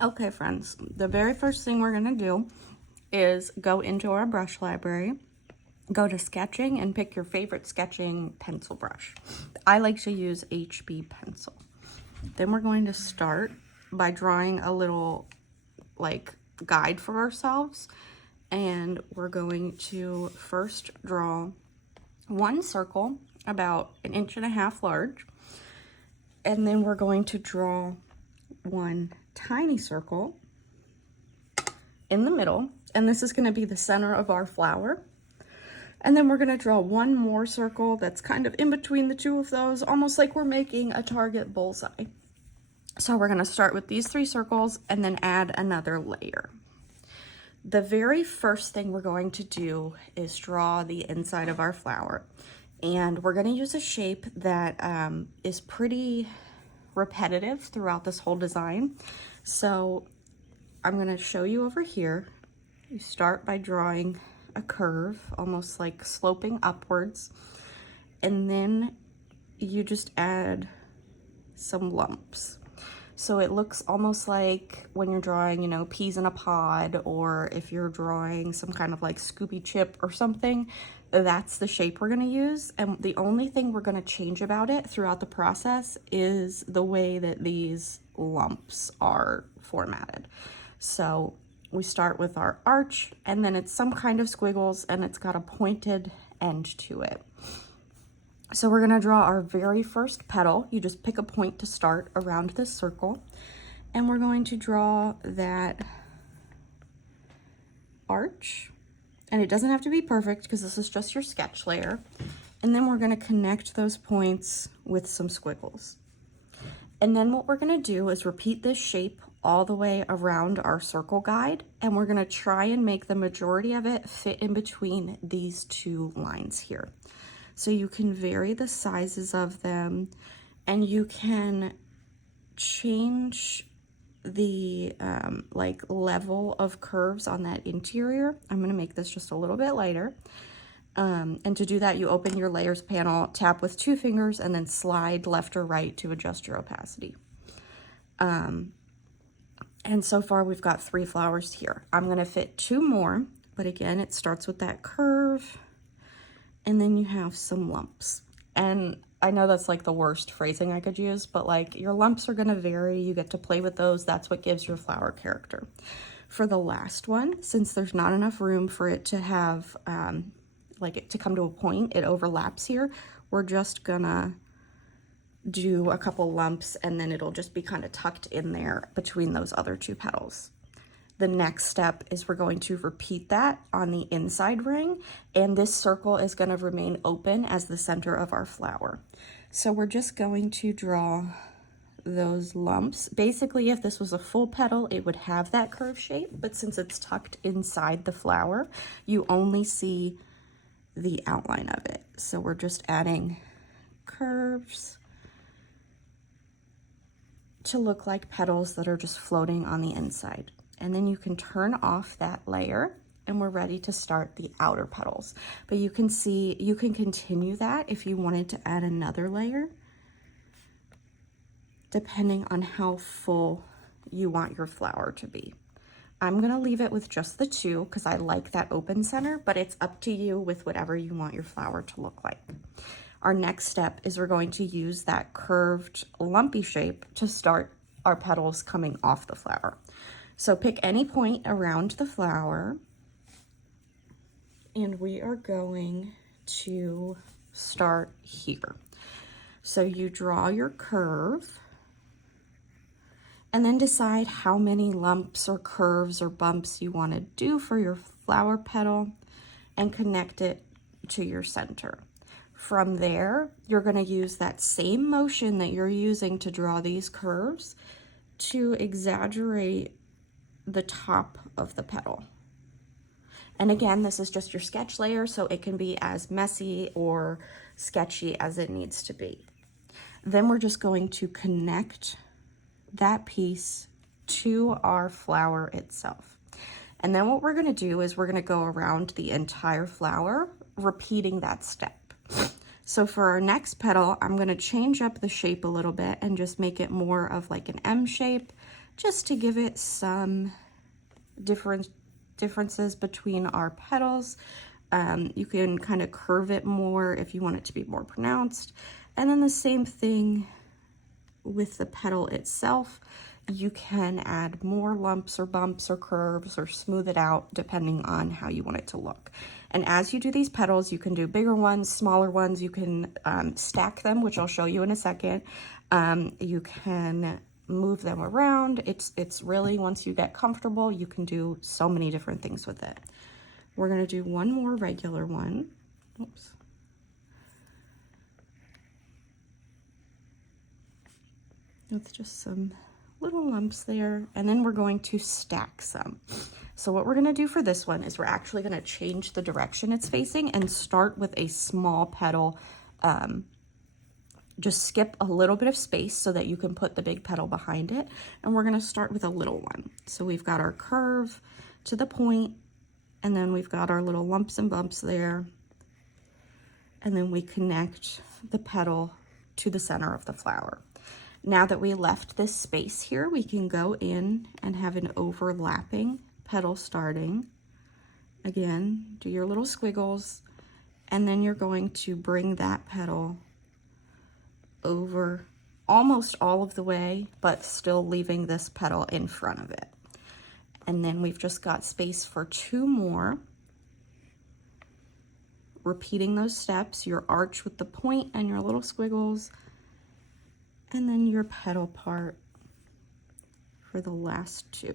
Okay, friends, the very first thing we're gonna do is go into our brush library, go to sketching, and pick your favorite sketching pencil brush. I like to use HB pencil. Then we're going to start by drawing a little like guide for ourselves, and we're going to first draw one circle about 1.5 inches large, and then we're going to draw one tiny circle in the middle, and this is going to be the center of our flower. And then we're going to draw one more circle that's kind of in between the two of those, almost like we're making a target bullseye. So we're going to start with these 3 circles and then add another layer. The very first thing we're going to do is draw the inside of our flower, and we're going to use a shape that is pretty repetitive throughout this whole design. So I'm going to show you over here. You start by drawing a curve, almost like sloping upwards, and then you just add some lumps. So it looks almost like when you're drawing, you know, peas in a pod, or if you're drawing some kind of like Scooby chip or something, that's the shape we're going to use. And the only thing we're going to change about it throughout the process is the way that these lumps are formatted. So we start with our arch, and then it's some kind of squiggles, and it's got a pointed end to it. So we're gonna draw our very first petal. You just pick a point to start around this circle, and we're going to draw that arch, and it doesn't have to be perfect because this is just your sketch layer. And then we're gonna connect those points with some squiggles. And then what we're gonna do is repeat this shape all the way around our circle guide, and we're gonna try and make the majority of it fit in between these 2 lines here. So you can vary the sizes of them, and you can change the like level of curves on that interior. I'm gonna make this just a little bit lighter. And to do that, you open your layers panel, tap with 2 fingers, and then slide left or right to adjust your opacity. And so far we've got 3 flowers here. I'm gonna fit 2 more, but again, it starts with that curve, and then you have some lumps. And I know that's like the worst phrasing I could use, but like your lumps are gonna vary. You get to play with those. That's what gives your flower character. For the last one, since there's not enough room for it to have, like it to come to a point, it overlaps here. We're just gonna do a couple lumps, and then it'll just be kind of tucked in there between those other 2 petals. The next step is we're going to repeat that on the inside ring, and this circle is going to remain open as the center of our flower. So we're just going to draw those lumps. Basically, if this was a full petal, it would have that curve shape, but since it's tucked inside the flower, you only see the outline of it. So we're just adding curves to look like petals that are just floating on the inside. And then you can turn off that layer, and we're ready to start the outer petals. But you can see, you can continue that if you wanted to add another layer, depending on how full you want your flower to be. I'm gonna leave it with just the 2 because I like that open center, but it's up to you with whatever you want your flower to look like. Our next step is we're going to use that curved lumpy shape to start our petals coming off the flower. So pick any point around the flower, and we are going to start here. So you draw your curve, and then decide how many lumps or curves or bumps you want to do for your flower petal, and connect it to your center. From there, you're going to use that same motion that you're using to draw these curves to exaggerate the top of the petal. And again, this is just your sketch layer, so it can be as messy or sketchy as it needs to be. Then we're just going to connect that piece to our flower itself. And then what we're going to do is we're going to go around the entire flower, repeating that step. So for our next petal, I'm going to change up the shape a little bit and just make it more of like an M shape, just to give it some differences between our petals. You can kind of curve it more if you want it to be more pronounced. And then the same thing with the petal itself. You can add more lumps or bumps or curves or smooth it out depending on how you want it to look. And as you do these petals, you can do bigger ones, smaller ones. You can stack them, which I'll show you in a second. You can move them around. It's really, once you get comfortable, you can do so many different things with it. We're gonna do one more regular one. Oops. With just some little lumps there, and then we're going to stack some. So what we're going to do for this one is we're actually going to change the direction it's facing and start with a small petal. Just skip a little bit of space so that you can put the big petal behind it, and we're going to start with a little one. So we've got our curve to the point, and then we've got our little lumps and bumps there, and then we connect the petal to the center of the flower. Now that we left this space here, we can go in and have an overlapping petal starting. Again, do your little squiggles, and then you're going to bring that petal over almost all of the way, but still leaving this petal in front of it. And then we've just got space for 2 more. Repeating those steps, your arch with the point and your little squiggles, and then your petal part for the last 2.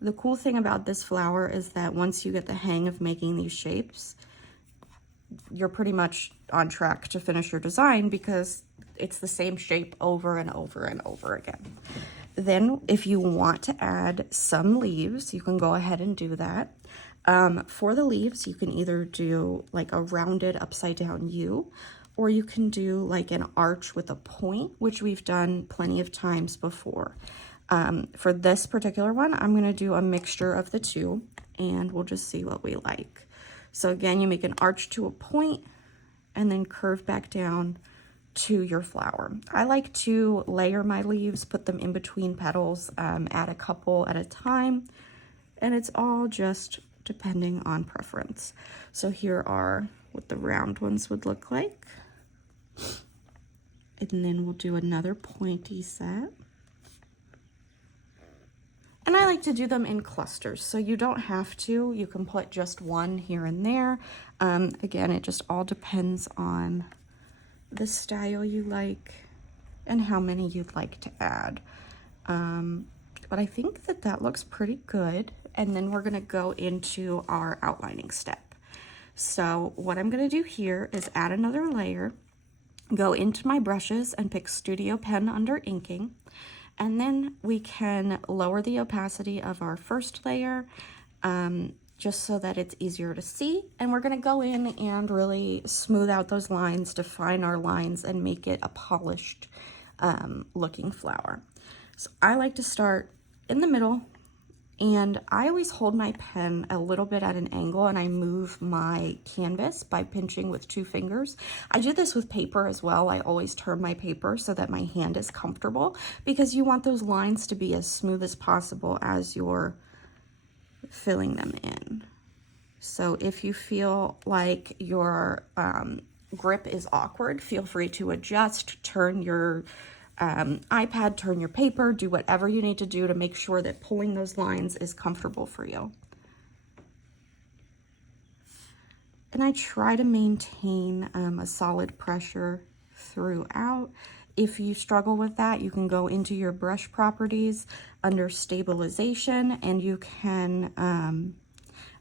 The cool thing about this flower is that once you get the hang of making these shapes, you're pretty much on track to finish your design because it's the same shape over and over and over again. Then if you want to add some leaves, you can go ahead and do that. For the leaves, you can either do like a rounded upside down U, or you can do like an arch with a point, which we've done plenty of times before. For this particular one, I'm gonna do a mixture of the two, and we'll just see what we like. So again, you make an arch to a point and then curve back down to your flower. I like to layer my leaves, put them in between petals, add a couple at a time, and it's all just depending on preference. So here are what the round ones would look like. And then we'll do another pointy set. And I like to do them in clusters, so you don't have to. You can put just one here and there. Again, it just all depends on the style you like and how many you'd like to add. But I think that that looks pretty good. And then we're gonna go into our outlining step. So what I'm gonna do here is add another layer, go into my brushes and pick Studio Pen under inking. And then we can lower the opacity of our first layer just so that it's easier to see. And we're gonna go in and really smooth out those lines, define our lines, and make it a polished looking flower. So I like to start in the middle, and I always hold my pen a little bit at an angle, and I move my canvas by pinching with 2 fingers. I do this with paper as well. I always turn my paper so that my hand is comfortable, because you want those lines to be as smooth as possible as you're filling them in. So if you feel like your grip is awkward, feel free to adjust, turn your iPad, turn your paper, do whatever you need to do to make sure that pulling those lines is comfortable for you. And I try to maintain a solid pressure throughout. If you struggle with that, you can go into your brush properties under stabilization, and you can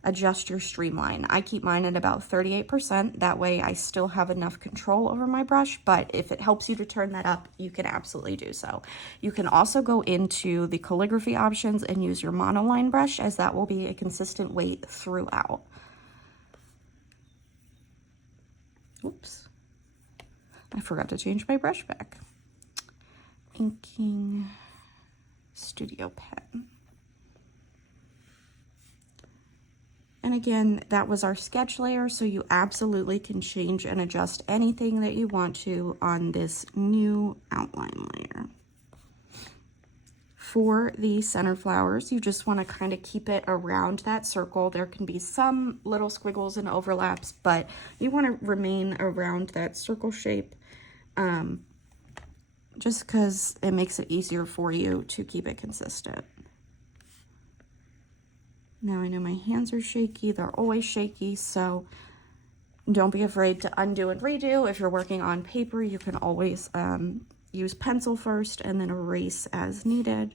adjust your streamline. I keep mine at about 38%. That way I still have enough control over my brush, but if it helps you to turn that up, you can absolutely do so. You can also go into the calligraphy options and use your monoline brush, as that will be a consistent weight throughout. Oops, I forgot to change my brush back. Inking Studio Pen. And again, that was our sketch layer, so you absolutely can change and adjust anything that you want to on this new outline layer. for the center flowers, you just want to kind of keep it around that circle. There can be some little squiggles and overlaps, but you want to remain around that circle shape, just because it makes it easier for you to keep it consistent. Now I know my hands are shaky, they're always shaky, so don't be afraid to undo and redo. If you're working on paper, you can always use pencil first and then erase as needed.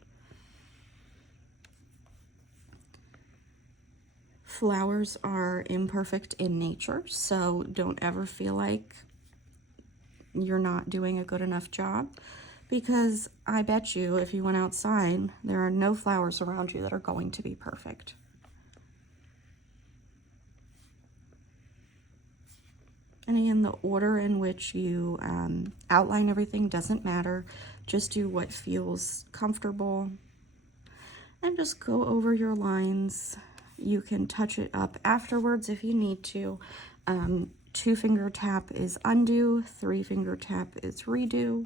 Flowers are imperfect in nature, so don't ever feel like you're not doing a good enough job, because I bet you if you went outside, there are no flowers around you that are going to be perfect. And again, the order in which you outline everything doesn't matter. Just do what feels comfortable and just go over your lines. You can touch it up afterwards if you need to. 2-finger tap is undo, 3-finger tap is redo.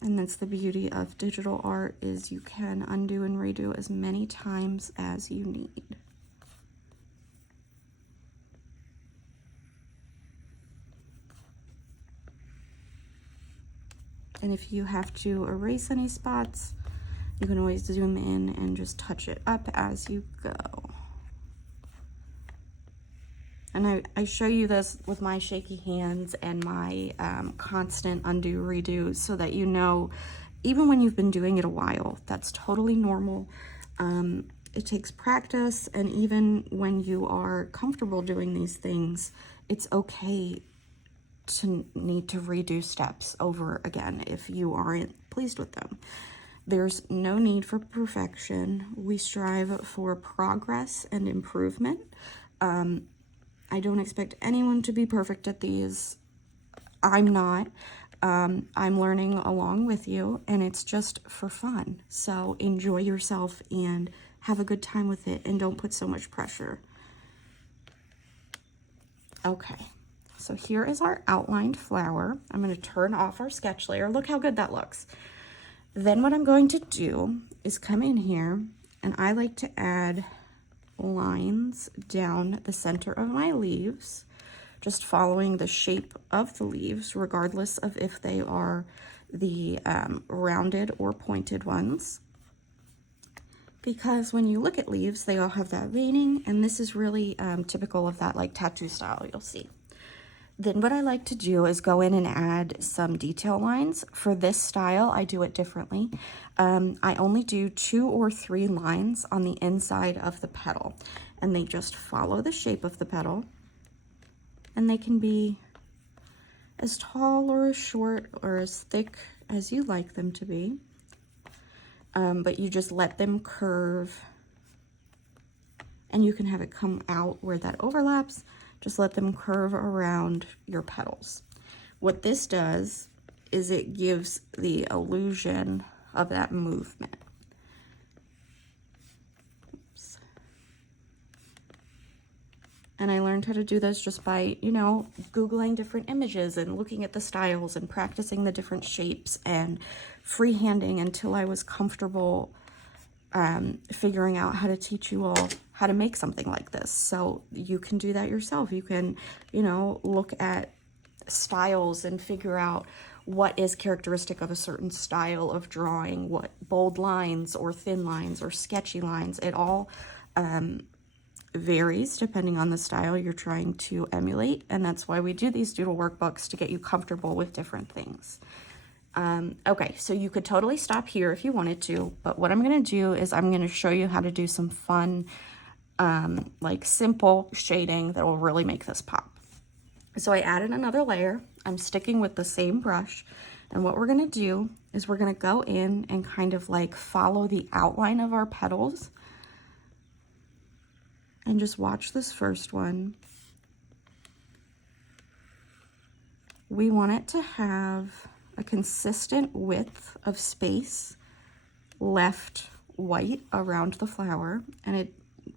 And that's the beauty of digital art, is you can undo and redo as many times as you need. And if you have to erase any spots, you can always zoom in and just touch it up as you go. And I show you this with my shaky hands and my constant undo redo, so that you know, even when you've been doing it a while, that's totally normal. It takes practice, and even when you are comfortable doing these things, it's okay to need to redo steps over again if you aren't pleased with them. There's no need for perfection. We strive for progress and improvement. I don't expect anyone to be perfect at these. I'm not. I'm learning along with you, and it's just for fun. So enjoy yourself and have a good time with it, and don't put so much pressure. Okay, so here is our outlined flower. I'm going to turn off our sketch layer. Look how good that looks. Then what I'm going to do is come in here, and I like to add lines down the center of my leaves, just following the shape of the leaves, regardless of if they are the rounded or pointed ones. Because when you look at leaves, they all have that veining, and this is really typical of that like tattoo style you'll see. Then what I like to do is go in and add some detail lines. For this style, I do it differently. I only do 2 or 3 lines on the inside of the petal, and they just follow the shape of the petal, and they can be as tall or as short or as thick as you like them to be, but you just let them curve, and you can have it come out where that overlaps. Just let them curve around your petals. What this does is it gives the illusion of that movement. Oops. And I learned how to do this just by, you know, Googling different images and looking at the styles and practicing the different shapes and freehanding until I was comfortable figuring out how to teach you all how to make something like this. So you can do that yourself. You can, you know, look at styles and figure out what is characteristic of a certain style of drawing, what bold lines or thin lines or sketchy lines. It all varies depending on the style you're trying to emulate, and that's why we do these doodle workbooks, to get you comfortable with different things. Okay, so you could totally stop here if you wanted to, but what I'm going to do is I'm going to show you how to do some fun, like simple shading that will really make this pop. So I added another layer. I'm sticking with the same brush, and what we're going to do is we're going to go in and kind of like follow the outline of our petals, and just watch this first one. We want it to have a consistent width of space left white around the flower and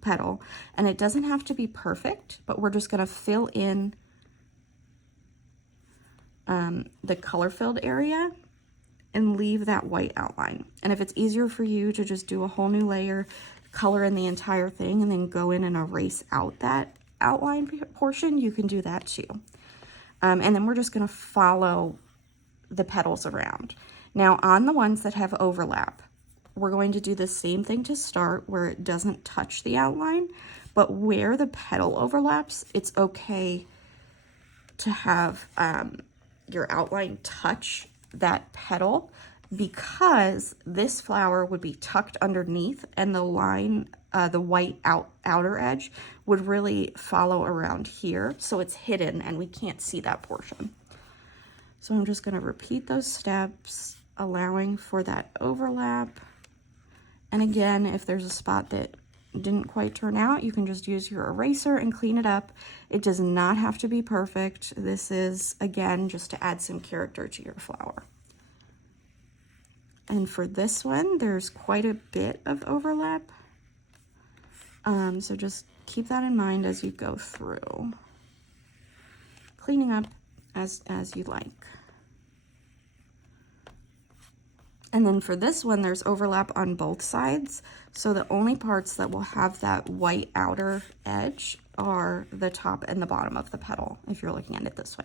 petal, and it doesn't have to be perfect, but we're just going to fill in the color filled area and leave that white outline. And if it's easier for you to just do a whole new layer, color in the entire thing, and then go in and erase out that outline portion, you can do that too. And then we're just gonna follow the petals around. Now on the ones that have overlap, we're going to do the same thing to start, where it doesn't touch the outline, but where the petal overlaps, it's okay to have your outline touch that petal, because this flower would be tucked underneath and the line, the white outer edge would really follow around here. So it's hidden and we can't see that portion. So I'm just gonna repeat those steps, allowing for that overlap. And again, if there's a spot that didn't quite turn out, you can just use your eraser and clean it up. It does not have to be perfect. This is, again, just to add some character to your flower. And for this one, there's quite a bit of overlap. So just keep that in mind as you go through, cleaning up as you like. And then for this one, there's overlap on both sides. So the only parts that will have that white outer edge are the top and the bottom of the petal, if you're looking at it this way.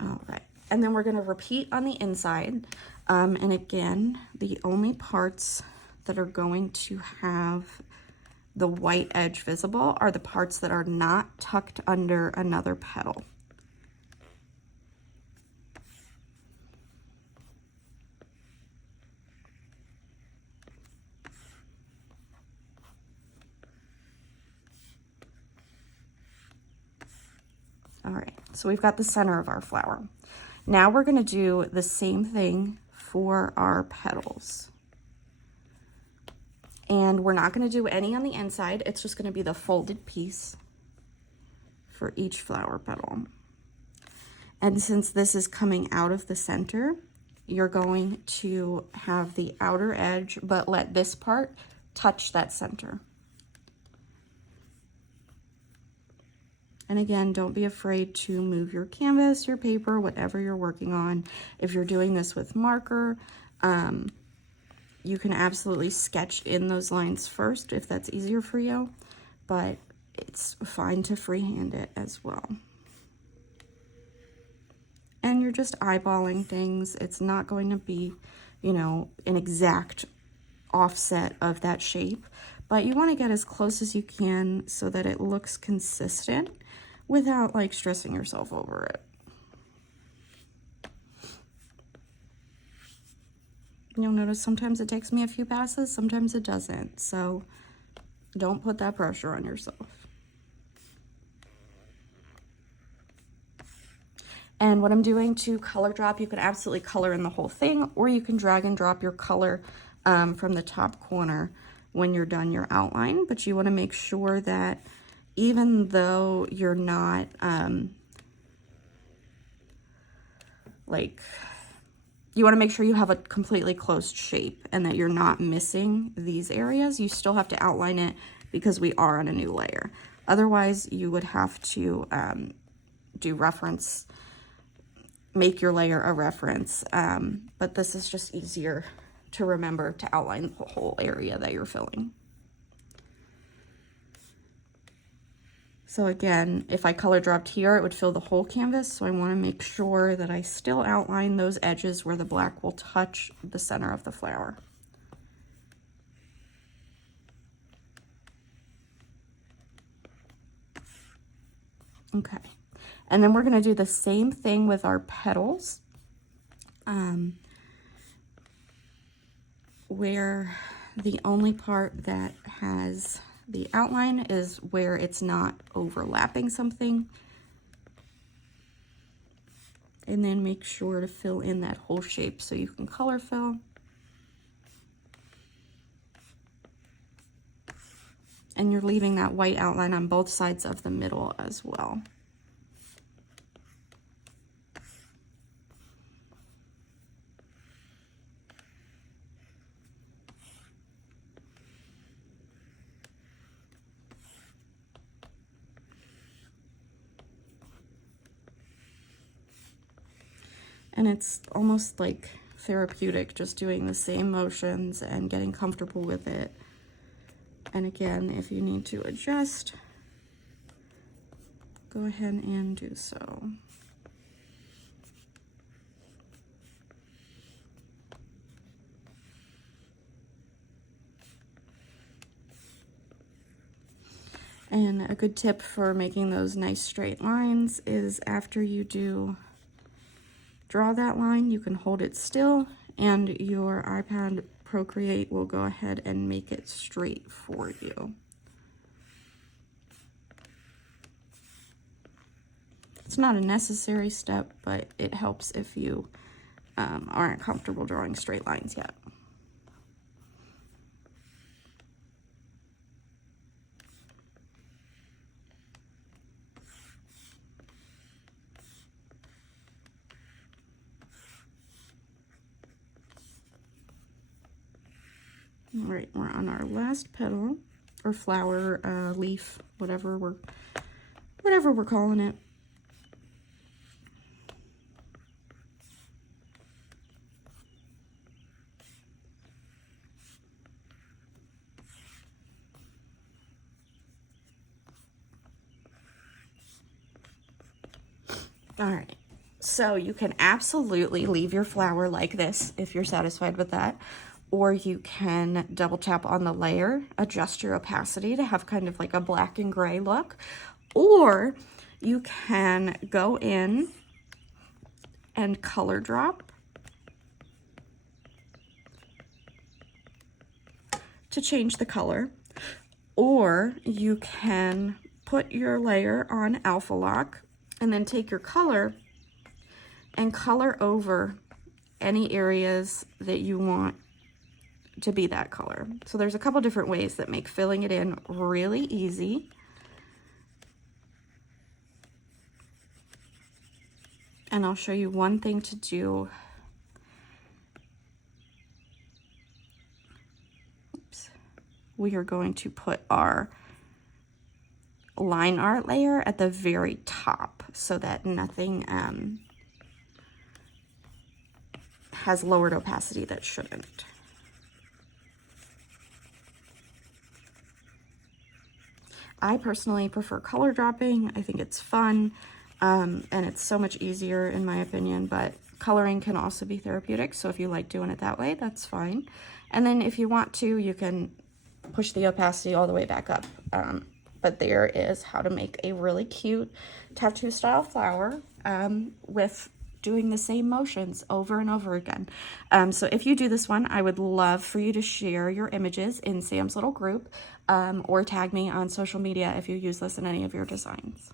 All right, and then we're gonna repeat on the inside. And again, the only parts that are going to have the white edge visible are the parts that are not tucked under another petal. All right, so we've got the center of our flower. Now we're gonna do the same thing for our petals. And we're not gonna do any on the inside. It's just gonna be the folded piece for each flower petal. And since this is coming out of the center, you're going to have the outer edge, but let this part touch that center. And again, don't be afraid to move your canvas, your paper, whatever you're working on. If you're doing this with marker, you can absolutely sketch in those lines first if that's easier for you, but it's fine to freehand it as well. And you're just eyeballing things. It's not going to be, you know, an exact offset of that shape, but you want to get as close as you can so that it looks consistent without like stressing yourself over it. You'll notice sometimes it takes me a few passes, sometimes it doesn't. So don't put that pressure on yourself. And what I'm doing to color drop, you can absolutely color in the whole thing, or you can drag and drop your color from the top corner when you're done your outline. But you want to make sure that even though you're not you want to make sure you have a completely closed shape and that you're not missing these areas. You still have to outline it because we are on a new layer. Otherwise, you would have to do reference, make your layer a reference. But this is just easier to remember to outline the whole area that you're filling. So again, if I color dropped here, it would fill the whole canvas. So I want to make sure that I still outline those edges where the black will touch the center of the flower. Okay, and then we're going to do the same thing with our petals, where the only part that has the outline is where it's not overlapping something. And then make sure to fill in that whole shape so you can color fill. And you're leaving that white outline on both sides of the middle as well. And it's almost like therapeutic, just doing the same motions and getting comfortable with it. And again, if you need to adjust, go ahead and do so. And a good tip for making those nice straight lines is after you draw that line, you can hold it still and your iPad Procreate will go ahead and make it straight for you. It's not a necessary step, but it helps if you aren't comfortable drawing straight lines yet. All right, we're on our last petal or flower, leaf, whatever we're calling it. All right, so you can absolutely leave your flower like this if you're satisfied with that, or you can double tap on the layer, adjust your opacity to have kind of like a black and gray look, or you can go in and color drop to change the color, or you can put your layer on alpha lock and then take your color and color over any areas that you want to be that color. So there's a couple different ways that make filling it in really easy. And I'll show you one thing to do. Oops. We are going to put our line art layer at the very top so that nothing has lowered opacity that shouldn't. I personally prefer color dropping. I think it's fun and it's so much easier in my opinion, but coloring can also be therapeutic. So if you like doing it that way, that's fine. And then if you want to, you can push the opacity all the way back up. But there is how to make a really cute tattoo style flower with doing the same motions over and over again. So if you do this one, I would love for you to share your images in Sam's little group or tag me on social media if you use this in any of your designs.